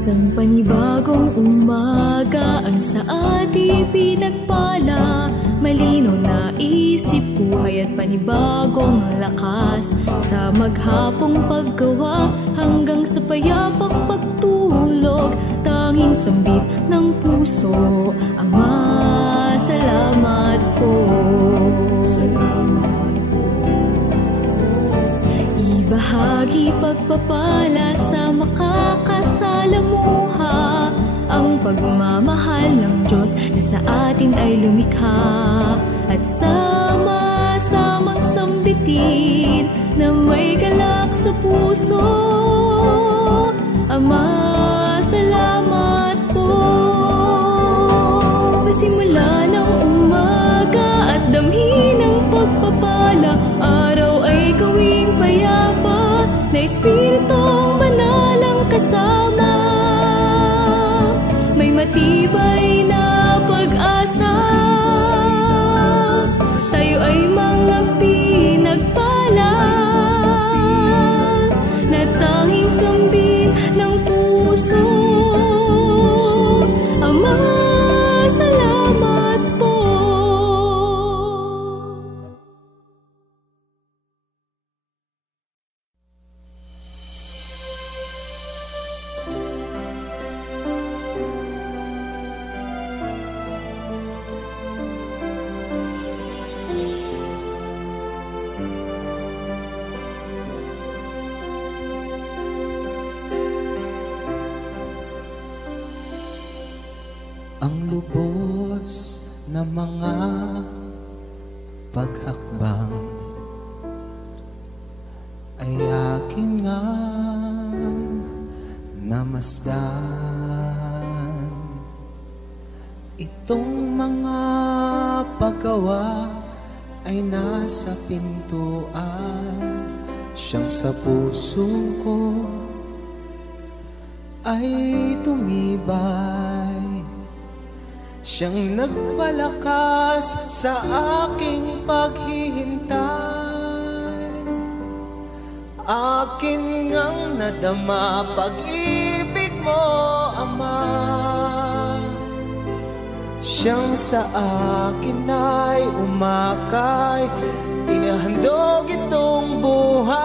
Isang panibagong umaga ang sa ating pinagpala. Malinaw na isip, buhay at panibagong lakas. Sa maghapong paggawa hanggang sa payapang pagtulog. Tanging sambit ng puso, Ama, salamat po. Salamat po. Ibahagi pagpapala sa makakasalamuha, ang pagmamahal ng Diyos na sa atin ay lumikha. At sama-samang sambitin na may galak sa puso. Ama, salamat po. Pasimula ng umaga at damhin ng pagpapala, araw ay gawing payapa na Espiritong Banal ang kasama. May matibay na pag-asa, tayo ay mga pinagpala na tanging sambin ng puso. Ama, salamat po. Ang lubos na mga paghakbang ay akin nga namasdan. Itong mga paggawa ay nasa pintuan, siyang sa puso ko ay tumibay. Siyang nagpalakas sa aking paghihintay. Akin ngang nadama pag-ibig mo, Ama. Siyang sa akin ay umakay, inahandog itong buhay.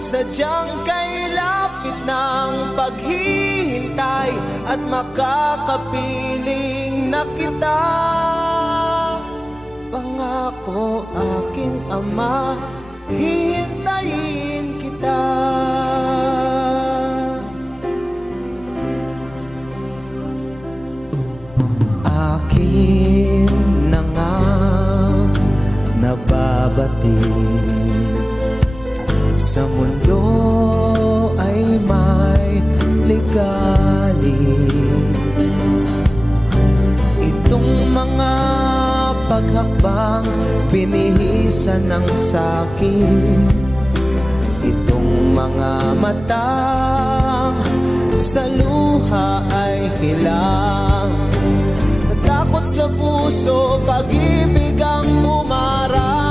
Sadyang kay lapit ng paghihintay at makakapiling na kita. Pangako aking Ama, hihintayin kita. Akin na nga nababatid, sa mundo ay may ligali. Itong mga paghakbang binihisan ng sakin. Itong mga matang sa luha ay hilang. Natakot sa puso, pag-ibig ang umarang.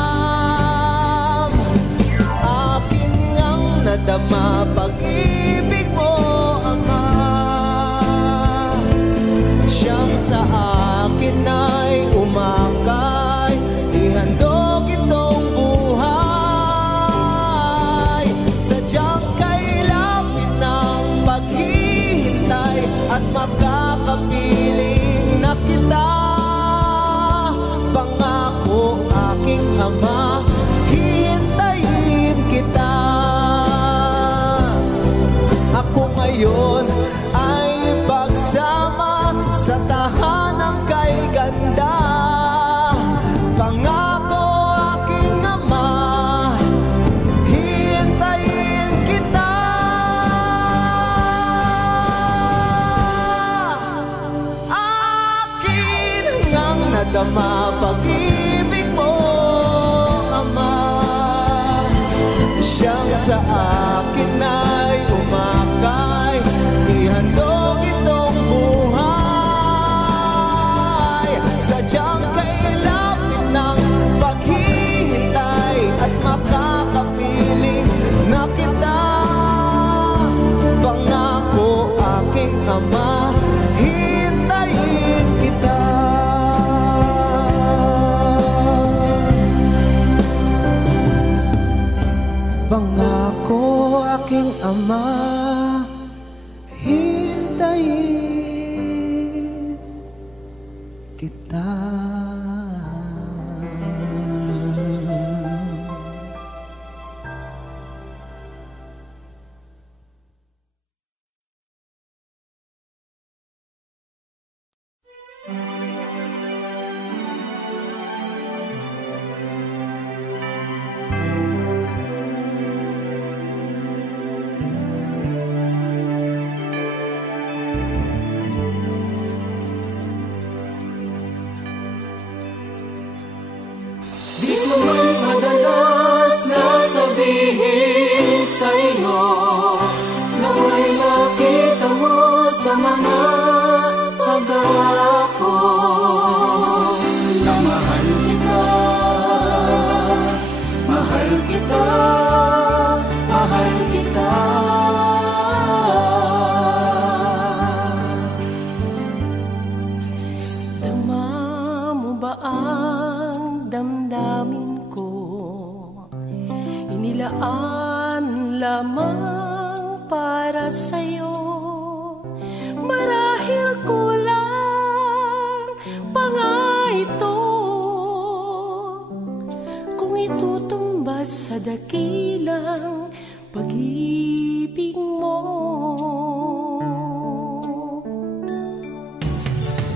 Akin ngang nadama pag-ibig mo, Ama. Siyang sa akin ay umakay, ihandog itong buhay. Sadyang kay lapit ng paghihintay at makakapiling na kita. Pangako aking Ama, hihintayin kita. Ako ngayon ay pagsama sa tahanang kay ganda. Pangako aking Ama, hihintayin kita. Akin ngang nadama pag-ibig mo, Ama. Siyang sa akin ay umakay, ihandog itong buhay. Sadyang kay lapit ng paghihintay at makakapiling na kita. aking ama, hintayin kita. Di ko man madalas na sabihin sa'yo, nawa'y makita mo sa mga paggawa ko, na mahal kita, mahal kita, mahal kita. Dama mo ba ang damdamin ko? Inilaan lamang para sa'yo. Marahil kulang pa nga ito, kung itutumbas sa dakilang pag-ibig mo.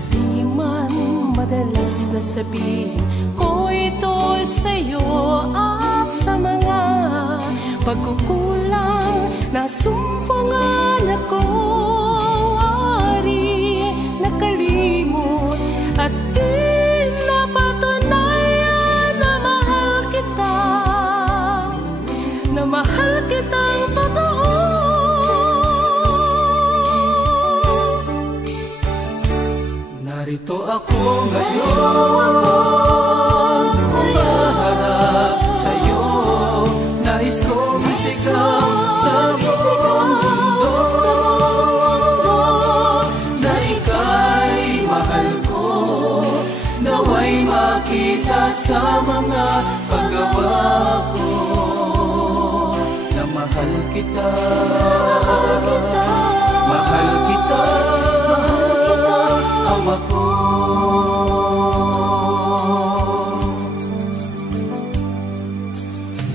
Di man madalas na sabihin ko ito sa'yo, at sa mga pagkukulang na sumpangan ako, ari nakalimot at di napatunayan na mahal kita, na mahal kitang totoo. Narito ako ngayon, umaharap sa'yo. Nais kong isigaw sa buong mundo na ika'y mahal ko, nawa'y makita sa mga paggawa ko, na mahal kita, mahal kita, ama ko.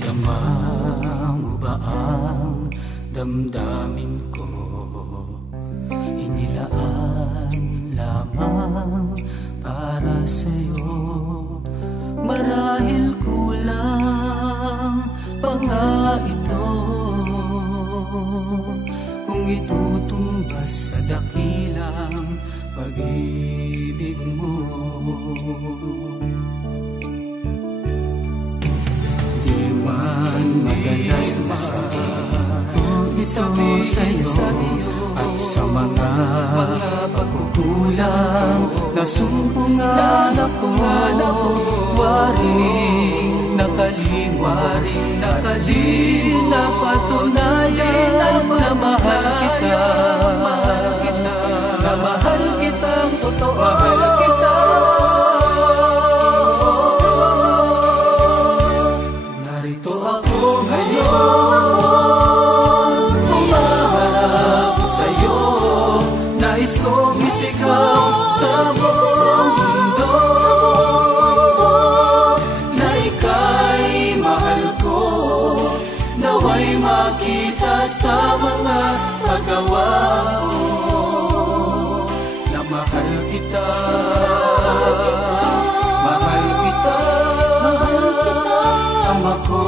Dama mo ba ang damdamin ko? Inilaan lamang para sa'yo. Marahil kulang pa nga ito, kung itutumbas sa dakilang pag-ibig mo. Di man madalas na sabihin ito sa'yo, at sa mga pagkukulang na sumpungan ako, waring nakalimwaring na patunayan na mahal kita, na mahal kitang totoo, mahal kita. Narito ako ngayon, umaharap sa'yo. Nais kong isigaw sa buong mundo na ika'y mahal ko, nawa'y makita sa mga paggawa ko, na mahal kita, mahal kita, ama ko.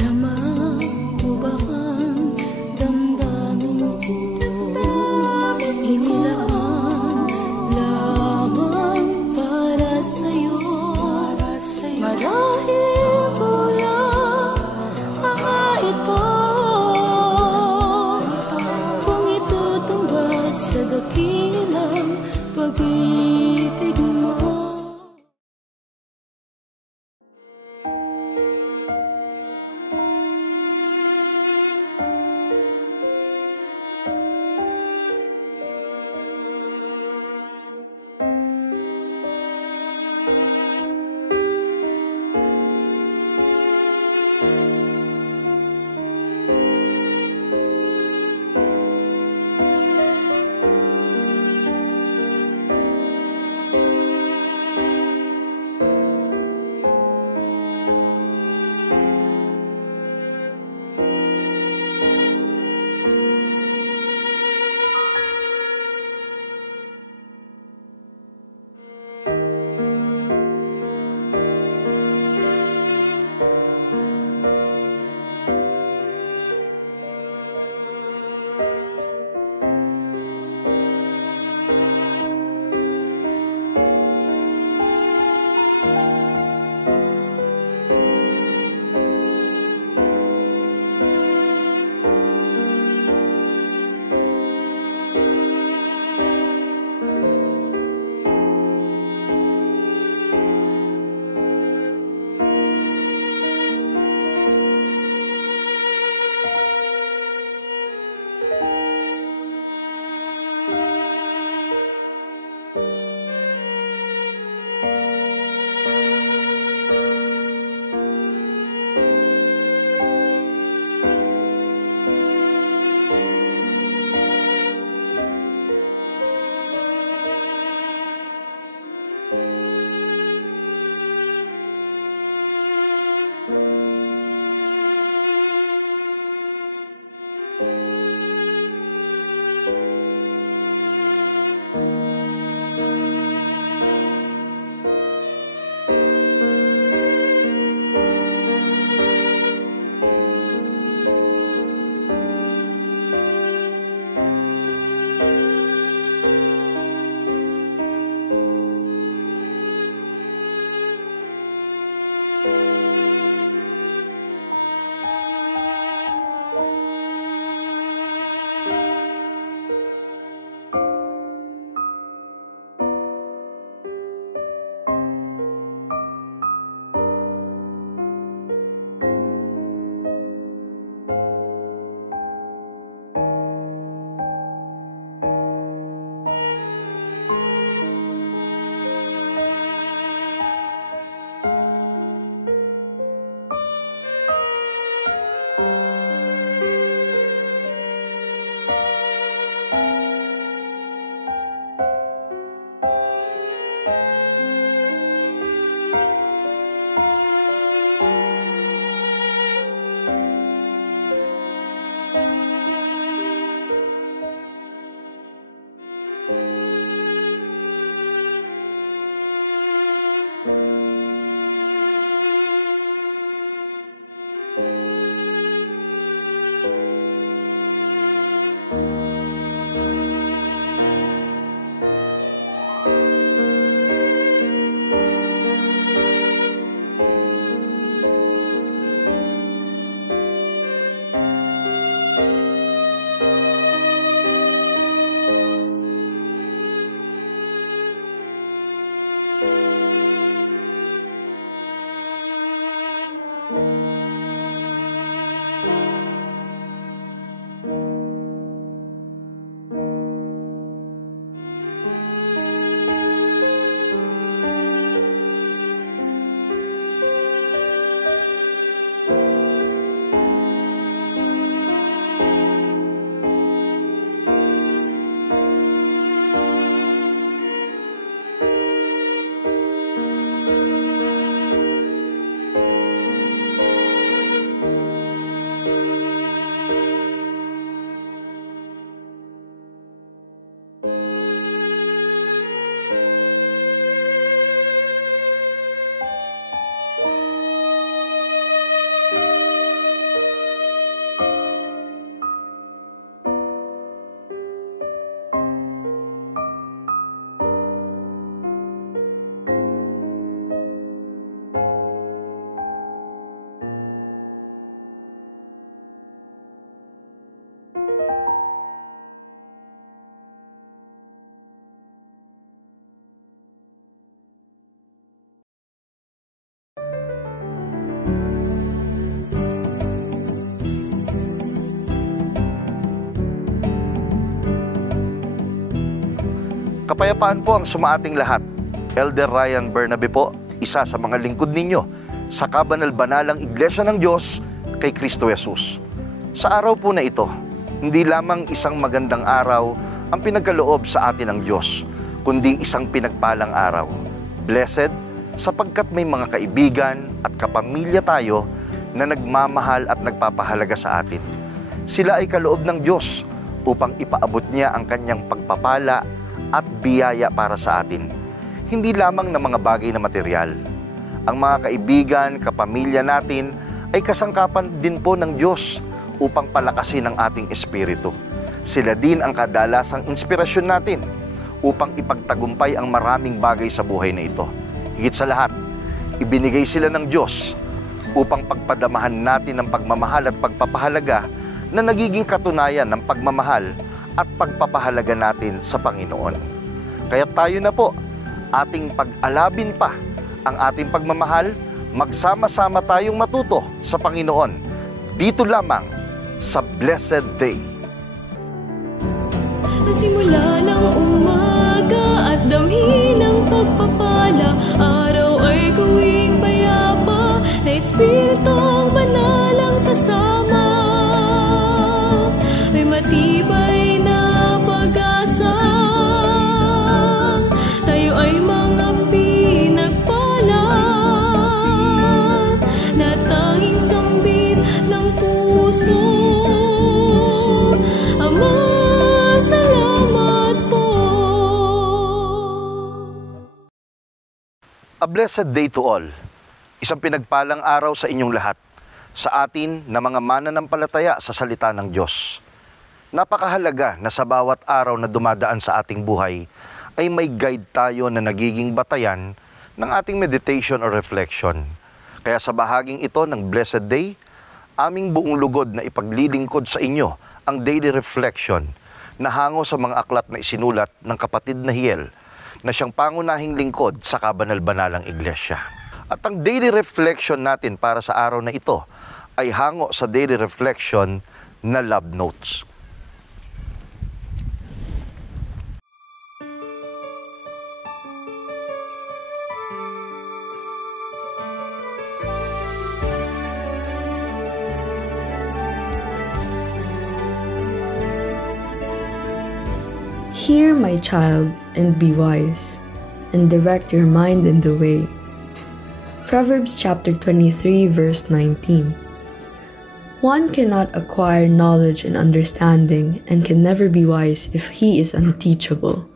Dama mo ba ang damdamin ko? Inilaan lamang para sa'yo. Marahil kulang Kapayapaan po ang sumaating lahat. Elder Ryan Bernabe po, isa sa mga lingkod ninyo sa kabanal-banalang Iglesia ng Diyos kay Kristo Jesus. Sa araw po na ito, hindi lamang isang magandang araw ang pinagkaloob sa atin ng Diyos, kundi isang pinagpalang araw. Blessed, sapagkat may mga kaibigan at kapamilya tayo na nagmamahal at nagpapahalaga sa atin. Sila ay kaloob ng Diyos upang ipaabot niya ang kanyang pagpapala at biyaya para sa atin. Hindi lamang ng mga bagay na material. Ang mga kaibigan, kapamilya natin ay kasangkapan din po ng Diyos upang palakasin ang ating espiritu. Sila din ang kadalasang inspirasyon natin upang ipagtagumpay ang maraming bagay sa buhay na ito. Higit sa lahat, ibinigay sila ng Diyos upang pagpadamahan natin ang pagmamahal at pagpapahalaga na nagiging katunayan ng pagmamahal at pagpapahalaga natin sa Panginoon. Kaya tayo na po, ating pag-alabin pa ang ating pagmamahal, magsama-sama tayong matuto sa Panginoon, dito lamang sa Blessed Day. Simula ng umaga at damhin ng pagpapala, araw ay gawing payapa, na Espiritong Banal ang kasama. May matibay na pag-asa, tayo ay mga pinagpala, na tanging sambit ng puso. Ama, salamat po. A blessed day to all. Isang pinagpalang araw sa inyong lahat, sa atin na mga mananampalataya sa salita ng Diyos. Napakahalaga na sa bawat araw na dumadaan sa ating buhay ay may guide tayo na nagiging batayan ng ating meditation or reflection. Kaya sa bahaging ito ng Blessed Day, aming buong lugod na ipaglilingkod sa inyo ang daily reflection na hango sa mga aklat na isinulat ng kapatid na Hiel na siyang pangunahing lingkod sa kabanal-banalang Iglesia. At ang daily reflection natin para sa araw na ito ay hango sa daily reflection na love notes. Hear, my child, and be wise, and direct your mind in the way. Proverbs chapter 23, verse 19. One cannot acquire knowledge and understanding, and can never be wise if he is unteachable.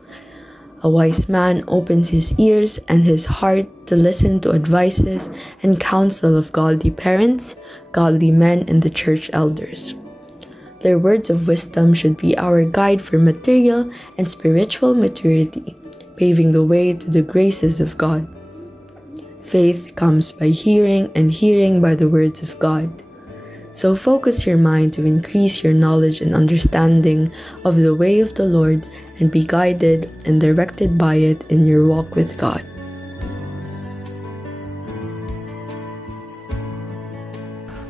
A wise man opens his ears and his heart to listen to advices and counsel of godly parents, godly men, and the church elders. Their words of wisdom should be our guide for material and spiritual maturity, paving the way to the graces of God. Faith comes by hearing, and hearing by the words of God. So focus your mind to increase your knowledge and understanding of the way of the Lord, and be guided and directed by it in your walk with God.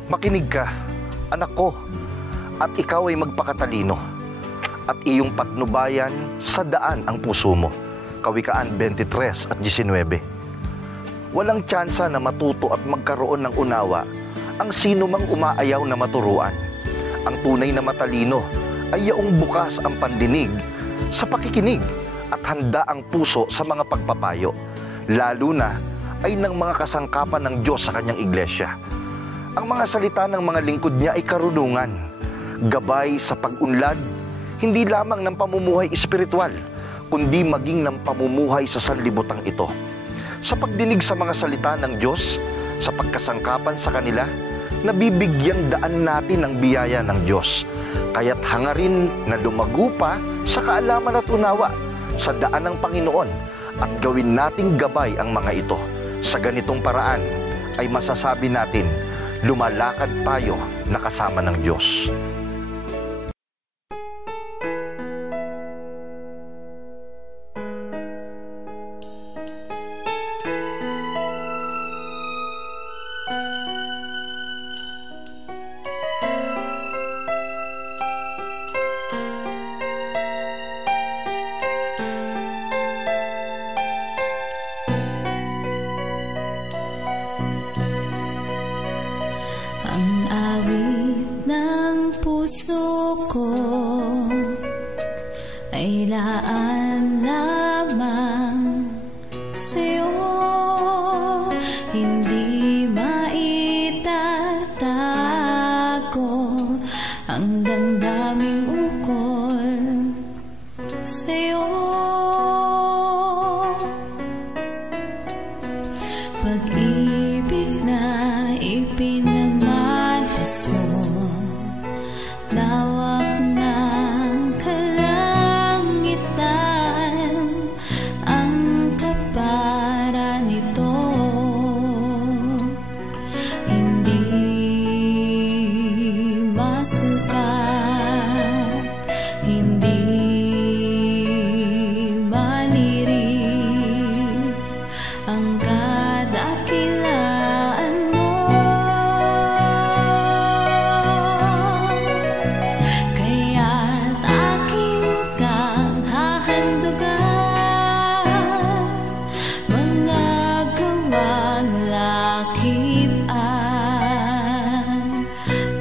Makinig ka, anak ko, at ikaw ay magpakatalino, at iyong patnubayan sa daan ang puso mo. Kawikaan 23 at 19. Walang tsansa na matuto at magkaroon ng unawa ang sino mang umaayaw na maturuan. Ang tunay na matalino ay yaong bukas ang pandinig sa pakikinig at handa ang puso sa mga pagpapayo, lalo na ay ng mga kasangkapan ng Diyos sa kanyang iglesia. Ang mga salita ng mga lingkod niya ay karunungan, gabay sa pag-unlad, hindi lamang ng pamumuhay espiritual, kundi maging ng pamumuhay sa sanlibutan ito. Sa pagdinig sa mga salita ng Diyos, sa pagkasangkapan sa kanila, nabibigyang daan natin ang biyaya ng Diyos. Kaya't hangarin na lumago pa sa kaalaman at unawa sa daan ng Panginoon, at gawin nating gabay ang mga ito. Sa ganitong paraan ay masasabi natin, lumalakad tayo na kasama ng Diyos. Pag-ibig na ipinamalas mo, lawak ng kalangitan, ang kapara nito. Hindi masukat, hindi malirik ang kadakilaan mo. Kaya't akin kang hahandugan, mga gawang lakip-an,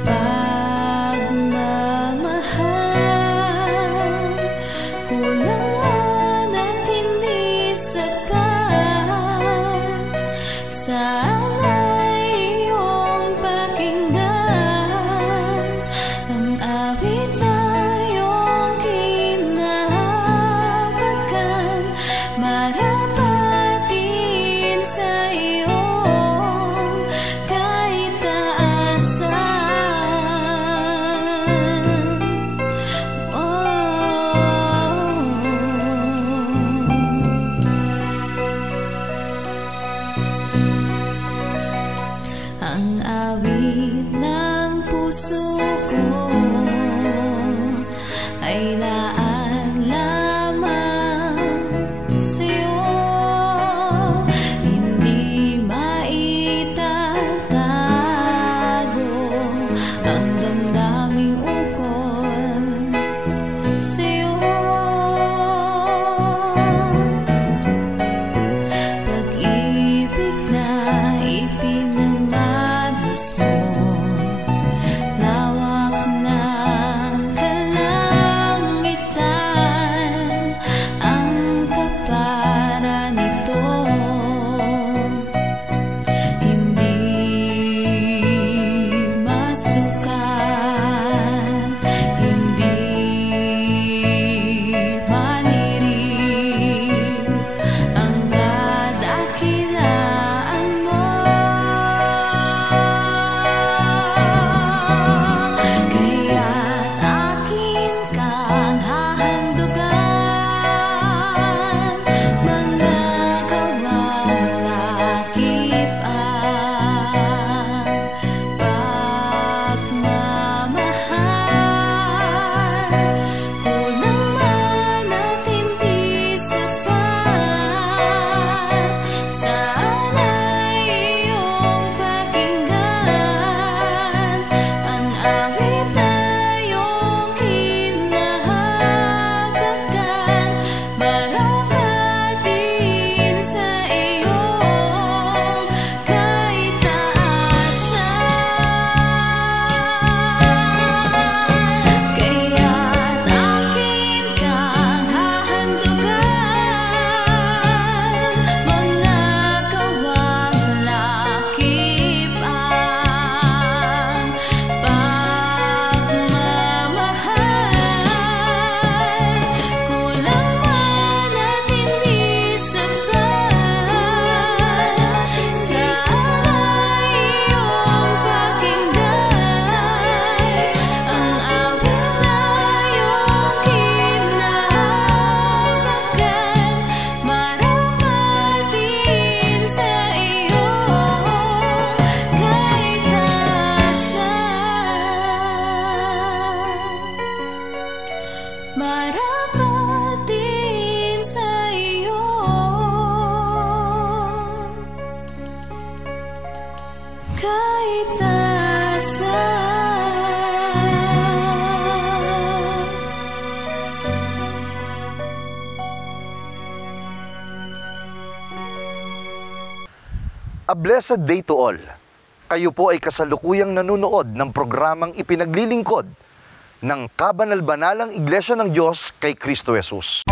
pagmamahal. Kulang man at hindi sapat, sana'y iyong pakinggan ang awit na iyong kinahawakan, marapat din sa iyong kaitaasan. Ang awit ng puso ko ay laan lamang sa'yo, hindi maitatago ang damdaming ukol sa'yo. Pag-ibig na ipinamalas mo, lawak ng kalangitan, ang kapara nito. Hindi masukat, hindi malirik ang kadakilaan mo. Kaya't akin kang hahandugan, mga gawang lakip-an, pagmamahal. Kulang man at hindi sapat, sana'y iyong pakinggan ang awit na iyong kinahawakan, marapat din sa iyong kaitaasan. Kaya't akin kang hahandugan, mga gawang lakip-an, pagmamahal. Kulang man at hindi sapat, sana'y iyong pakinggan ang awit na iyong kinahawakan, marapat din sa iyong kaitaasan. Marapat din sa iyong kaitaasan. A blessed day to all. Kayo po ay kasalukuyang nanonood ng programang ipinaglilingkod ng Kabanal-Banalang Iglesia ng Diyos kay Kristo Jesus.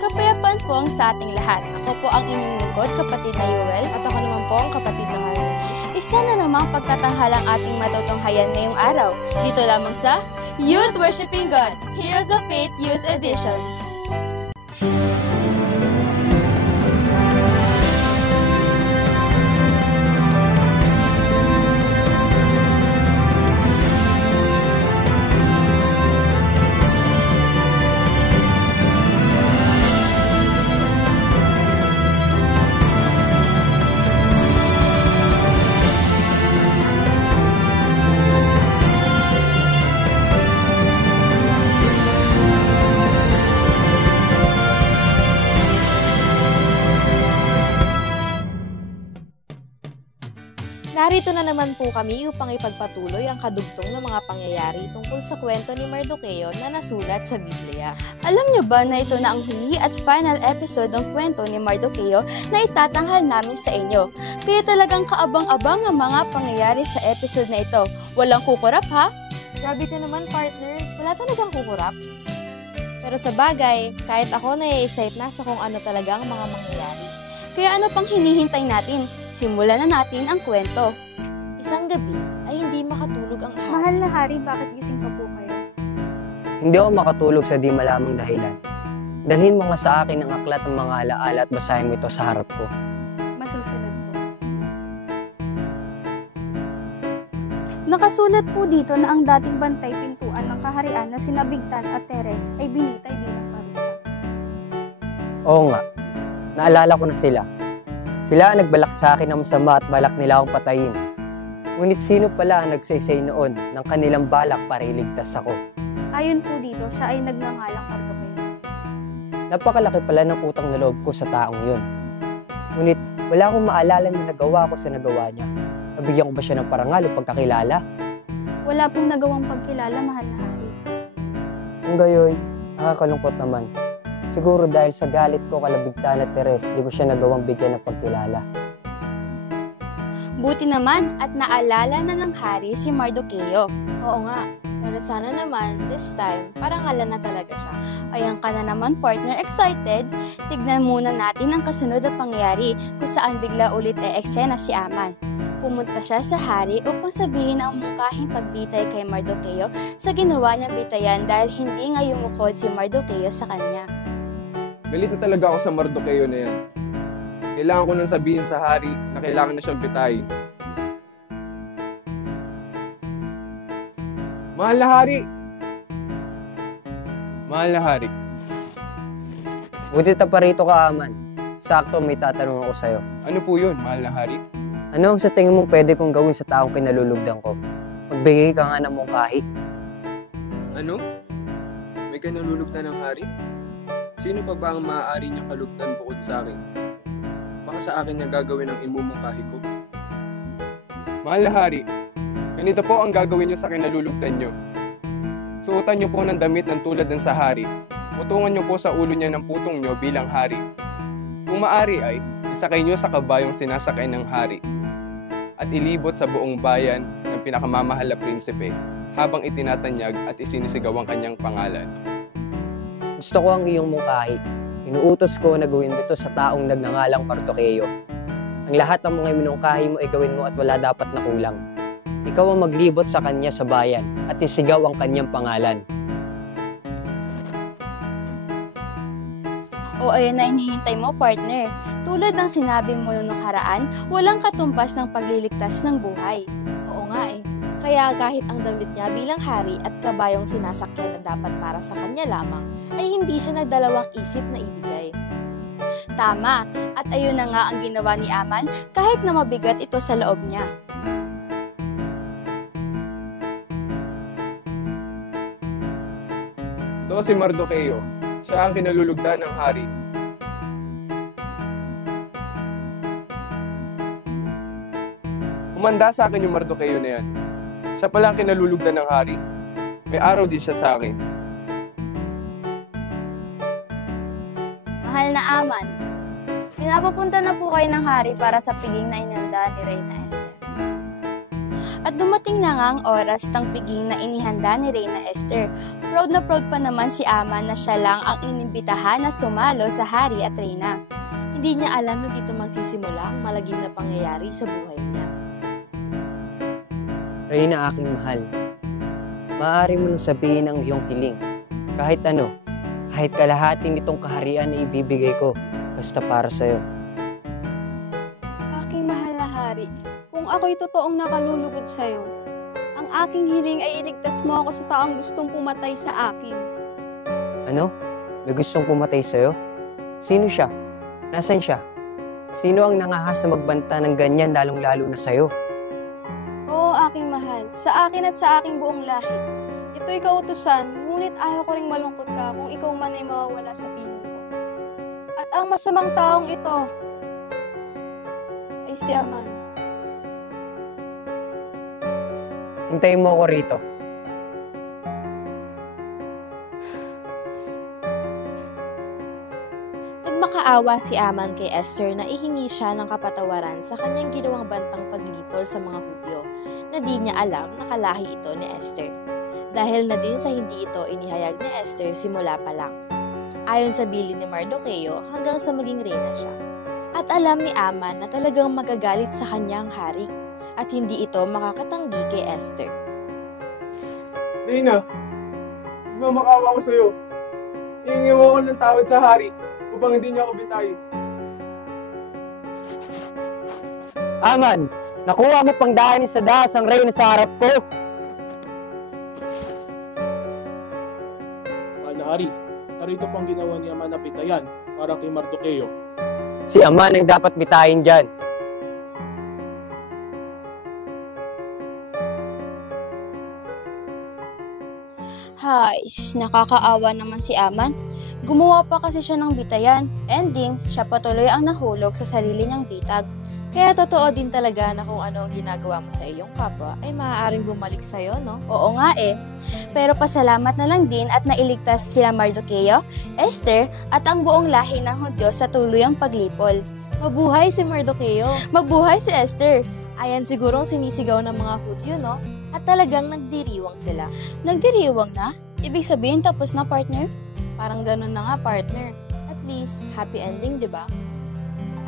Kapayapaan po ang sa ating lahat. Ako po ang inyong lingkod, kapatid na Yoel. At ako naman po ang kapatid na Harmony. Isa na namang pagtatanghalang ating matutunghayan ngayong araw. Dito lamang sa Youth Worshiping God, Heroes of Faith Youth Edition. Narito na naman po kami upang ipagpatuloy ang kadugtong ng mga pangyayari tungkol sa kwento ni Mardoqueo na nasulat sa Biblia. Alam nyo ba na ito na ang huli at final episode ng kwento ni Mardoqueo na itatanghal namin sa inyo? Kaya talagang kaabang-abang ang mga pangyayari sa episode na ito. Walang kukurap ha? Grabe ka naman, partner. Wala talagang kukurap. Pero sa bagay, kahit ako na-excite na sa kung ano talaga ang mga mangyayari. Kaya ano pang hinihintay natin? Simulan na natin ang kwento. Isang gabi ay hindi makatulog ang hari. Mahal na hari, bakit gising pa po kayo? Hindi ako makatulog sa di malamang dahilan. Dalhin mo nga sa akin ang aklat ng mga alaala at basahin mo ito sa harap ko. Masusunod po. Nakasulat po dito na ang dating bantay pintuan ng kaharian na sina Bigtan at Teres ay binitay bilang parusa. Oo nga, naalala ko na sila. Sila ang nagbalak sa akin ng masama at balak nila akong patayin. Ngunit sino pala ang nagsaysay noon ng kanilang balak para iligtas ako? Ayon po dito, siya ay nagngangalang Mardoqueo. Napakalaki pala ng utang na loob ko sa taong yun. Ngunit wala akong maalala na nagawa ko sa nagawa niya. Nabigyan ko ba siya ng parangal o pagkakilala? Wala pong nagawang pagkilala, mahal na hari. Kung gayoy, nakakalungkot naman. Siguro dahil sa galit ko kala Bigtan at Teres, di ko siya nagawang bigyan ng pagkilala. Buti naman at naalala na ng hari si Mardoqueo. Oo nga, pero sana naman, this time, parangalan na talaga siya. Ayan ka na naman, partner, excited? Tignan muna natin ang kasunod na pangyayari kung saan bigla ulit eksena si Aman. Pumunta siya sa hari upang sabihin ang mungkahing pagbitay kay Mardoqueo sa ginawa niyang bitayan dahil hindi nga yumukod si Mardoqueo sa kanya. Galit na talaga ako sa Mardoqueo na yan. Kailangan ko nang sabihin sa hari na kailangan na siyang bitayin. Mahal na hari! Mahal na hari. Buti pa rito ka, Aman. Sakto, may tatanong ako sa'yo. Ano po yun, mahal na hari? Ano ang sa tingin mo pwede kong gawin sa taong kinalulugdan ko? Magbigay ka nga ng mungkahi. Ano? May kinalulugdan ng hari? Sino pa ba ang maaari niyang kalugdan bukod sa akin? Baka sa akin niya gagawin ang imumungkahi ko. Mahal na hari, ganito po ang gagawin niyo sa kinalulugdan niyo. Suotan niyo po ng damit ng tulad ng sa hari. Putungan niyo po sa ulo niya ng putong niyo bilang hari. Kung maaari ay, isakay niyo sa kabayong sinasakay ng hari. At ilibot sa buong bayan ng pinakamamahal na prinsipe habang itinatanyag at isinisigaw ang kanyang pangalan. Gusto ko ang iyong mungkahi. Inuutos ko na gawin mo ito sa taong nagngangalang Mardoqueo. Ang lahat ng mga minungkahi mo ay gawin mo at wala dapat na kulang. Ikaw ang maglibot sa kanya sa bayan at isigaw ang kanyang pangalan. O ayan na inihintay mo, partner. Tulad ng sinabi mo noong nakaraan, walang katumpas ng pagliligtas ng buhay. Oo nga eh. Kaya kahit ang damit niya bilang hari at kabayong sinasakyan na dapat para sa kanya lamang, ay hindi siya nagdalawang isip na ibigay. Tama, at ayun na nga ang ginawa ni Aman kahit na mabigat ito sa loob niya. Ito si Mardoqueo. Siya ang kinalulugdan ng hari. Humanda sa akin yung Mardoqueo na yan. Siya pala ang kinalulugdan ng hari. May araw din siya sa akin. Mahal na Aman, pinapapunta na po kayo ng hari para sa piging na inihanda ni Reyna Esther. At dumating na nga ang oras ng piging na inihanda ni Reyna Esther. Proud na proud pa naman si Aman na siya lang ang inimbitahan na sumalo sa hari at Reyna. Hindi niya alam na dito magsisimula ang malagim na pangyayari sa buhay niya. Reyna aking mahal, maaari mo nang sabihin ang iyong hiling. Kahit ano, kahit kalahating itong kaharian ay ibibigay ko, basta para sa'yo. Aking mahal na hari, kung ako'y totoong nakalulugod sa'yo, ang aking hiling ay iligtas mo ako sa taong gustong pumatay sa akin. Ano? May gustong pumatay sa'yo? Sino siya? Nasaan siya? Sino ang nangahas na magbanta ng ganyan lalong-lalo na sa'yo? Oo, aking mahal, sa akin at sa aking buong lahi. Ito'y kautusan, ngunit ayaw ko ring malungkot ka kung ikaw man ay mawawala sa piling ko. At ang masamang taong ito ay si Aman. Hintayin mo ako rito. Nagmakaawa si Aman kay Esther na ihingi siya ng kapatawaran sa kanyang ginawang bantang paglipol sa mga Hudyo na di niya alam na kalahi ito ni Esther. Dahil na din sa hindi ito inihayag ni Esther simula pa lang. Ayon sa bilin ni Mardoqueo hanggang sa maging reyna siya. At alam ni Aman na talagang magagalit sa kanyang hari at hindi ito makakatanggi kay Esther. Reyna, magmamakaawa ko sa'yo. Hihingi mo ako ng tawad sa hari upang hindi niya ako bitayin. Aman, nakuha mo pang daanin sa dahas ang reyna sa harap ko. Hari, narito pang ginawa ni Aman na pitayan para kay Mardoqueo. Si Aman ang dapat bitayin dyan. Hays, nakakaawa naman si Aman. Gumawa pa kasi siya ng bitayan. Ending, siya patuloy ang nahulog sa sarili niyang bitag. Kaya totoo din talaga na kung ano ang ginagawa mo sa iyong kapwa ay maaaring bumalik sa'yo, no? Oo nga eh. Pero pasalamat na lang din at nailigtas sila Mardoqueo, Esther at ang buong lahi ng Hudyo sa tuluyang paglipol. Mabuhay si Mardoqueo. Mabuhay si Esther. Ayan siguro ang sinisigaw ng mga Hudyo, no? At talagang nagdiriwang sila. Nagdiriwang na? Ibig sabihin tapos na, partner? Parang ganun na nga, partner. At least, happy ending, di ba?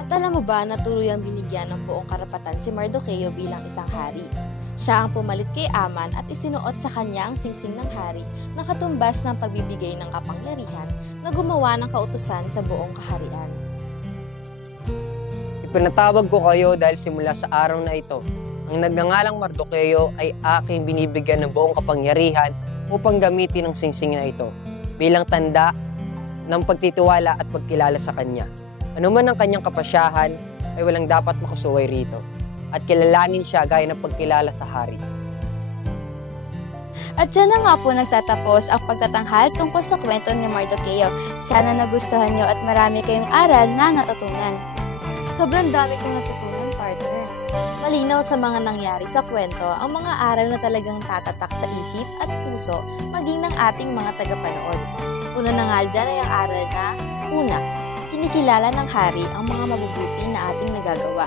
At alam mo ba na tuluyang binigyan ng buong karapatan si Mardoqueo bilang isang hari? Siya ang pumalit kay Aman at isinuot sa kanya ang singsing ng hari na katumbas ng pagbibigay ng kapangyarihan na gumawa ng kautusan sa buong kaharian. Ipinatawag ko kayo dahil simula sa araw na ito, ang nagngangalang Mardoqueo ay aking binibigyan ng buong kapangyarihan upang gamitin ang singsing na ito bilang tanda ng pagtitiwala at pagkilala sa kanya. Ano man ang kanyang kapasyahan ay walang dapat makasuway rito at kilalanin siya gaya ng pagkilala sa hari. At dyan na nga po nagtatapos ang pagtatanghal tungkol sa kwento ni Mardoqueo. Sana nagustuhan nyo at marami kayong aral na natutunan. Sobrang dami kong natutunan, partner. Malinaw sa mga nangyari sa kwento ang mga aral na talagang tatatak sa isip at puso maging ng ating mga tagapanood. Una na nga dyan ay ang aral na, una, kinikilala ng hari ang mga mabubuti na ating nagagawa.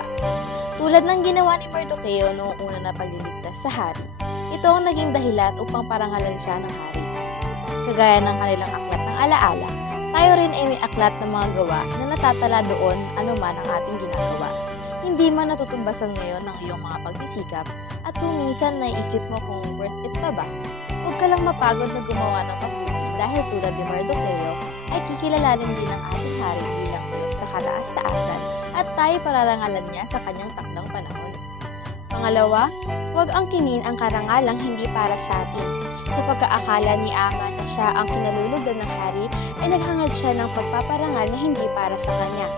Tulad ng ginawa ni Mardoqueo noong una na pagliligtas sa hari, ito ang naging dahilan upang parangalan siya ng hari. Kagaya ng kanilang aklat ng alaala, tayo rin ay may aklat ng mga gawa na natatala doon anuman ang ating ginagawa. Hindi man natutumbasan ngayon ng iyong mga pagsisikap at kung minsan naisip mo kung worth it pa ba, huwag ka lang mapagod na gumawa ng mabuti dahil tulad ni Mardoqueo ay kikilalanin din ng ating hari bilang Diyos na kataas-taasan at tayo pararangalan niya sa kanyang takdang panahon. Pangalawa, huwag angkinin ang karangalang hindi para sa atin. Sa pagkaakala ni Aman na siya ang kinalulugdan ng hari ay naghangad siya ng pagpaparangal na hindi para sa kanya.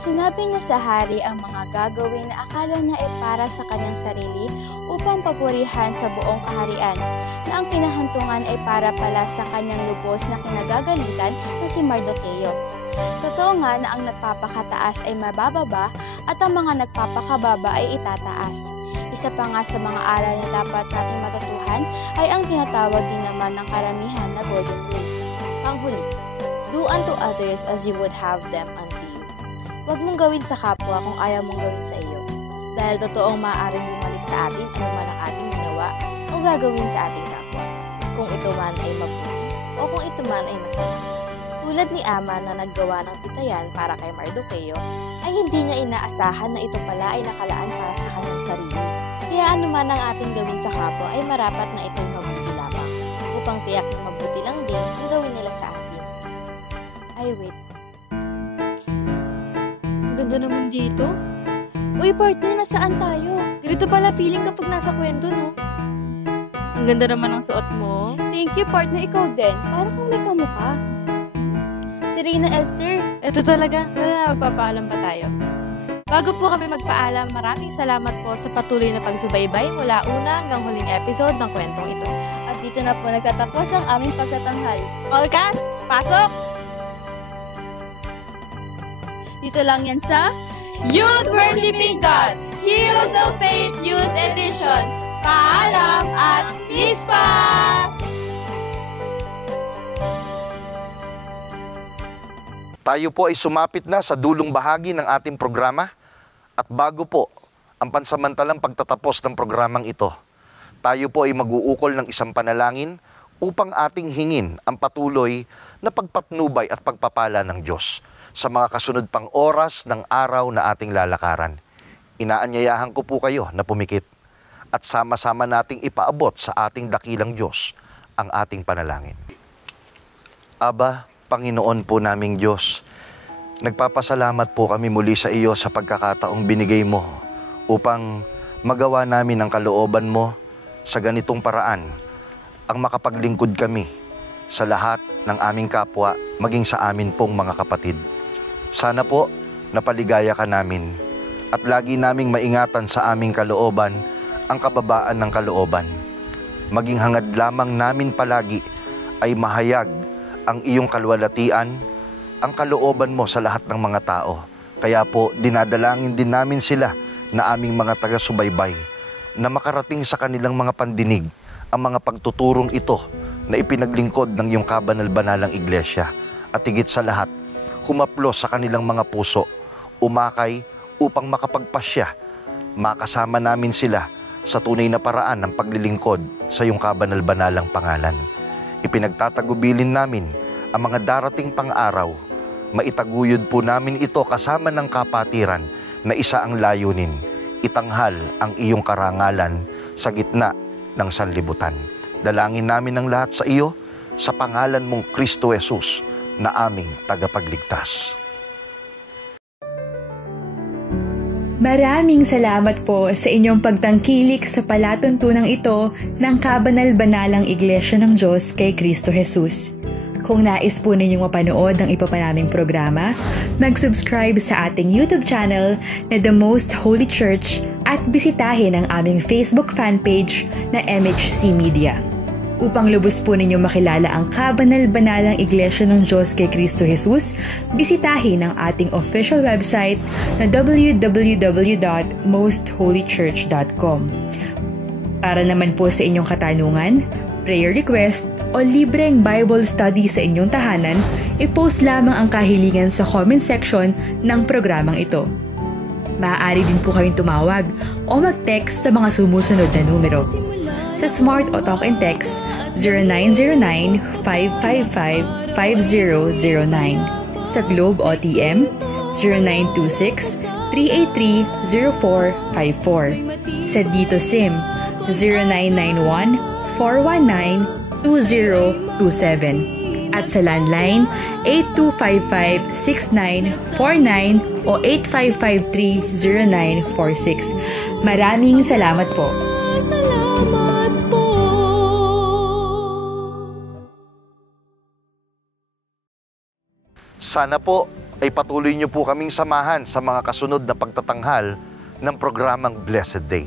Sinabi niya sa hari ang mga gagawin na akala niya ay para sa kanyang sarili upang papurihan sa buong kaharian, na ang kinahantungan ay para pala sa kanyang lubos na kinagagalitan na si Mardoqueo. Totoo nga na ang nagpapakataas ay mabababa at ang mga nagpapakababa ay itataas. Isa pa nga sa mga aral na dapat natin matutuhan ay ang tinatawag din naman ng karamihan na golden rule. Panghuli, do unto others as you would have them unto you. Huwag mong gawin sa kapwa kung ayaw mong gawin sa iyo. Dahil totoong maaaring bumalik sa atin anuman ang ating ginawa o gagawin sa ating kapwa. Kung ito man ay mabuti o kung ito man ay masama. Tulad ni Aman na naggawa ng pitayan para kay Mardoqueo, ay hindi niya inaasahan na ito pala ay nakalaan para sa kanyang sarili. Kaya na anuman ang ating gawin sa kapwa ay marapat na ito'y mabuti lamang, upang tiyak na mabuti lang din ang gawin nila sa atin. Ay, wait. Ang ganda naman dito. Uy, partner, nasaan tayo? Ganito pala feeling kapag nasa kwento, no? Ang ganda naman ng suot mo. Thank you, partner. Ikaw din. Para kang may kamukha. Si Reyna Esther. Ito talaga. Tara na, magpapaalam pa tayo. Bago po kami magpaalam, maraming salamat po sa patuloy na pagsubaybay mula una hanggang huling episode ng kwentong ito. At dito na po nagtatapos ang aming pagtatanghal. All cast, pasok! Dito lang yan sa Youth Worshiping God! Heroes of Faith Youth Edition! Paalam at peace pa! Tayo po ay sumapit na sa dulong bahagi ng ating programa. At bago po ang pansamantalang pagtatapos ng programang ito, tayo po ay mag-uukol ng isang panalangin upang ating hingin ang patuloy na pagpatnubay at pagpapala ng Diyos sa mga kasunod pang oras ng araw na ating lalakaran. Inaanyayahan ko po kayo na pumikit at sama-sama nating ipaabot sa ating dakilang Diyos ang ating panalangin. Aba, Panginoon po naming Diyos, nagpapasalamat po kami muli sa iyo sa pagkakataong binigay mo upang magawa namin ang kalooban mo sa ganitong paraan, ang makapaglingkod kami sa lahat ng aming kapwa, maging sa amin pong mga kapatid. Sana po napaligaya ka namin at lagi naming maingatan sa aming kalooban ang kababaan ng kalooban. Maging hangad lamang namin palagi ay mahayag ang iyong kalwalatian, ang kalooban mo sa lahat ng mga tao. Kaya po, dinadalangin din namin sila na aming mga taga-subaybay na makarating sa kanilang mga pandinig ang mga pagtuturong ito na ipinaglingkod ng iyong kabanal-banalang iglesia. At higit sa lahat, humaplos sa kanilang mga puso, umakay upang makapagpasya. Makasama namin sila sa tunay na paraan ng paglilingkod sa iyong kabanal-banalang pangalan. Ipinagtatagubilin namin ang mga darating pang araw. Maitaguyod po namin ito kasama ng kapatiran na isa ang layunin, itanghal ang iyong karangalan sa gitna ng sanlibutan. Dalangin namin ang lahat sa iyo sa pangalan mong Kristo Jesus na aming tagapagligtas. Maraming salamat po sa inyong pagtangkilik sa palatuntunang ito ng kabanal-banalang Iglesia ng Diyos kay Kristo Jesus. Kung nais po ninyong mapanood ng iba pa naming programa, mag-subscribe sa ating YouTube channel na The Most Holy Church at bisitahin ang aming Facebook fanpage na MHC Media. Upang lubos po ninyong makilala ang kabanal-banalang Iglesia ng Diyos kay Kristo Jesus, bisitahin ang ating official website na www.mostholychurch.com. Para naman po sa inyong katanungan, prayer request o libreng Bible study sa inyong tahanan, i-post lamang ang kahilingan sa comment section ng programang ito. Maaari din po kayong tumawag o mag-text sa mga sumusunod na numero. Sa Smart o Talk and Text, 0909-555-5009. Sa Globe o TM, 0926-383-0454. Sa Dito SIM, 0991-419-2027. At sa landline, 8255-6949 o 8553-0946. Maraming salamat po. Salamat po. Sana po ay patuloy niyo po kaming samahan sa mga kasunod na pagtatanghal ng programang Blessed Day.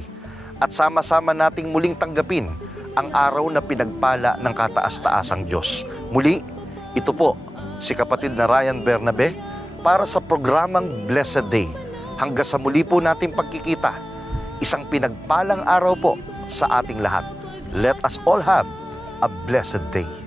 At sama-sama nating muling tanggapin ang araw na pinagpala ng kataas-taasang Diyos. Muli, ito po si kapatid na Ryan Bernabe para sa programang Blessed Day. Hanggang sa muli po nating pagkikita, isang pinagpalang araw po sa ating lahat. Let us all have a blessed day.